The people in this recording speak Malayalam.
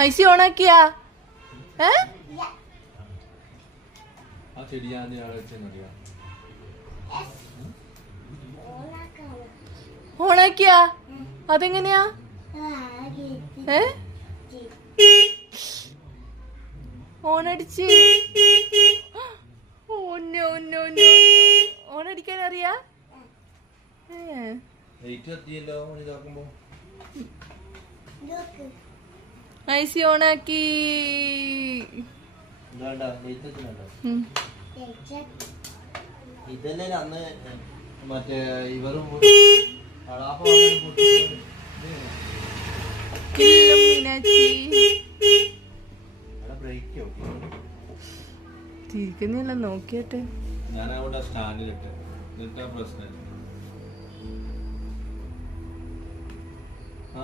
ഐസി ഓണാക്കിയാ? ഓണാക്കിയാ? അതെങ്ങനെയാ? ഓണടിച്ച് ഓണടിക്കാൻ അറിയാ? ഐസി ഓണാക്കി. ഇതല്ലേ അന്ന് മറ്റേ ഇവരും തിരിക്കുന്നില്ല, നോക്കിയട്ടെ. ഞാൻ അവിടെ സ്റ്റാൻഡിലിട്ട് പ്രശ്നം. ആ